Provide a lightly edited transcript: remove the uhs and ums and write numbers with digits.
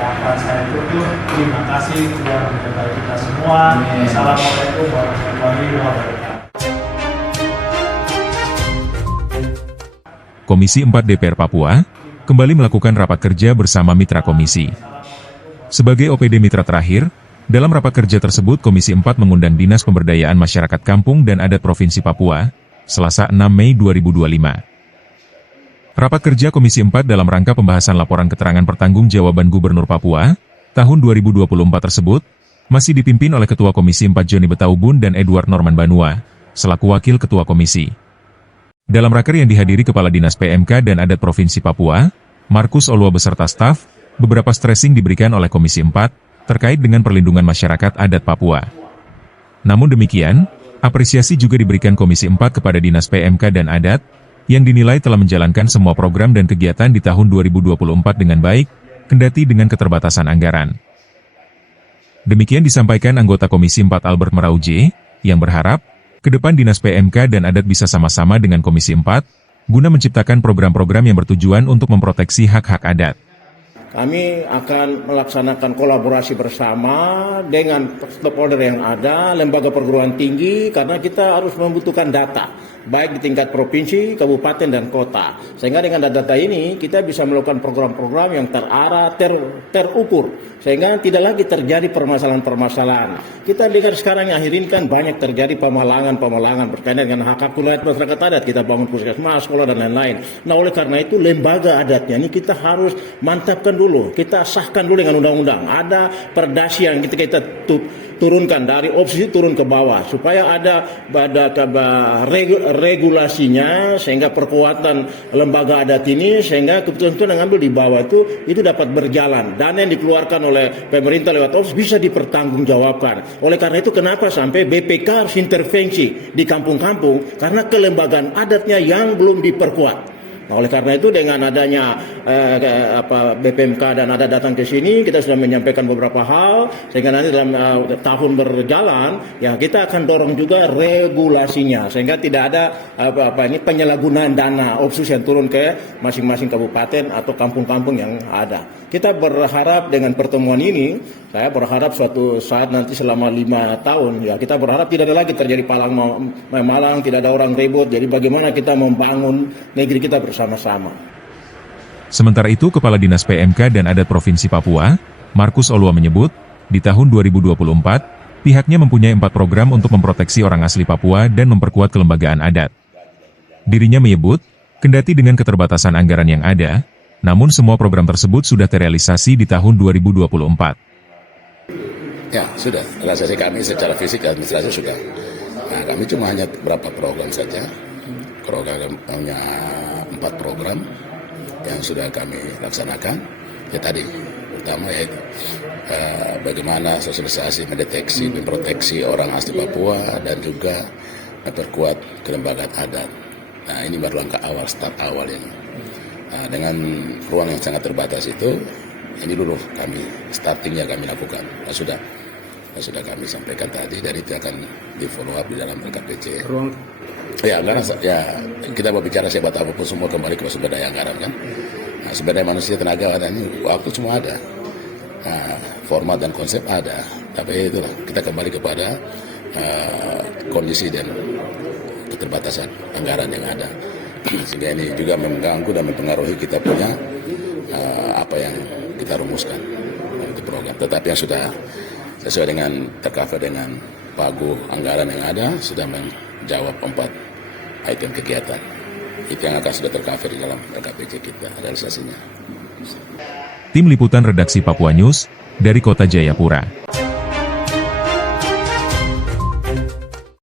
dapat saya tutup. Terima kasih Tuhan menyertai kita semua. Assalamualaikum warahmatullahi wabarakatuh. Komisi 4 DPR Papua kembali melakukan rapat kerja bersama mitra komisi. Sebagai OPD mitra terakhir, dalam rapat kerja tersebut Komisi 4 mengundang Dinas Pemberdayaan Masyarakat Kampung dan Adat Provinsi Papua, Selasa 6 Mei 2025. Rapat kerja Komisi 4 dalam rangka pembahasan laporan keterangan pertanggungjawaban Gubernur Papua tahun 2024 tersebut masih dipimpin oleh Ketua Komisi 4 Joni Betaubun dan Edward Norman Banua, selaku Wakil Ketua Komisi. Dalam raker yang dihadiri Kepala Dinas PMK dan Adat Provinsi Papua, Markus Olua beserta staf, beberapa stressing diberikan oleh Komisi 4 terkait dengan perlindungan masyarakat adat Papua. Namun demikian, apresiasi juga diberikan Komisi 4 kepada Dinas PMK dan Adat, yang dinilai telah menjalankan semua program dan kegiatan di tahun 2024 dengan baik, kendati dengan keterbatasan anggaran. Demikian disampaikan anggota Komisi 4 Albert Merauje, yang berharap, ke depan Dinas PMK dan Adat bisa sama-sama dengan Komisi 4, guna menciptakan program-program yang bertujuan untuk memproteksi hak-hak adat. Kami akan melaksanakan kolaborasi bersama dengan stakeholder yang ada, lembaga perguruan tinggi, karena kita harus membutuhkan data, baik di tingkat provinsi, kabupaten, dan kota. Sehingga dengan data ini, kita bisa melakukan program-program yang terarah, terukur, sehingga tidak lagi terjadi permasalahan-permasalahan. Kita lihat sekarang yang akhir ini kan banyak terjadi pemalangan berkaitan dengan hak-hak wilayah masyarakat adat. Kita bangun puskesmas, sekolah, dan lain-lain. Nah, oleh karena itu, lembaga adatnya ini kita harus mantapkan dulu, kita sahkan dulu dengan undang-undang. Ada perdasi yang kita turunkan dari opsi turun ke bawah supaya ada regulasinya, sehingga perkuatan lembaga adat ini, sehingga keputusan yang ambil di bawah itu dapat berjalan. Dana yang dikeluarkan oleh pemerintah lewat opsi bisa dipertanggungjawabkan. Oleh karena itu kenapa sampai BPK harus intervensi di kampung-kampung, karena kelembagaan adatnya yang belum diperkuat. Nah, oleh karena itu dengan adanya BPMK dan Adat datang ke sini, kita sudah menyampaikan beberapa hal, sehingga nanti dalam tahun berjalan, ya kita akan dorong juga regulasinya, sehingga tidak ada penyalahgunaan dana opsus yang turun ke masing-masing kabupaten atau kampung-kampung yang ada. Kita berharap dengan pertemuan ini, saya berharap suatu saat nanti selama 5 tahun, ya kita berharap tidak ada lagi terjadi malang, tidak ada orang ribut. Jadi bagaimana kita membangun negeri kita bersama-sama. Sementara itu Kepala Dinas PMK dan Adat Provinsi Papua, Markus Olua menyebut, di tahun 2024, pihaknya mempunyai 4 program untuk memproteksi orang asli Papua dan memperkuat kelembagaan adat. Dirinya menyebut, kendati dengan keterbatasan anggaran yang ada, namun semua program tersebut sudah terrealisasi di tahun 2024. Ya, sudah. Realisasi kami secara fisik dan administrasi sudah. Nah, kami cuma hanya beberapa program saja. Programnya 4 program yang sudah kami laksanakan. Ya tadi, pertama yaitu bagaimana sosialisasi, mendeteksi, memproteksi orang asli Papua dan juga memperkuat kelembagaan adat. Nah, ini baru langkah awal, start awal ini. Nah, dengan ruang yang sangat terbatas itu, ini dulu startingnya kami lakukan. Nah, sudah kami sampaikan tadi, dari itu akan di follow up di dalam RKPC. Ya, anggaran, ya kita berbicara sebat apapun semua kembali ke sumber daya anggaran kan. Nah, sumber daya manusia, tenaga, dan ini waktu semua ada. Nah, format dan konsep ada, tapi itulah kita kembali kepada kondisi dan keterbatasan anggaran yang ada. Sehingga ini juga mengganggu dan mempengaruhi kita punya apa yang kita rumuskan untuk program. Tetapi yang sudah sesuai dengan tercover dengan pagu anggaran yang ada, sudah menjawab 4 item kegiatan. Itu yang akan sudah tercover di dalam RKPC kita, realisasinya. Tim Liputan Redaksi Papua News, dari Kota Jayapura.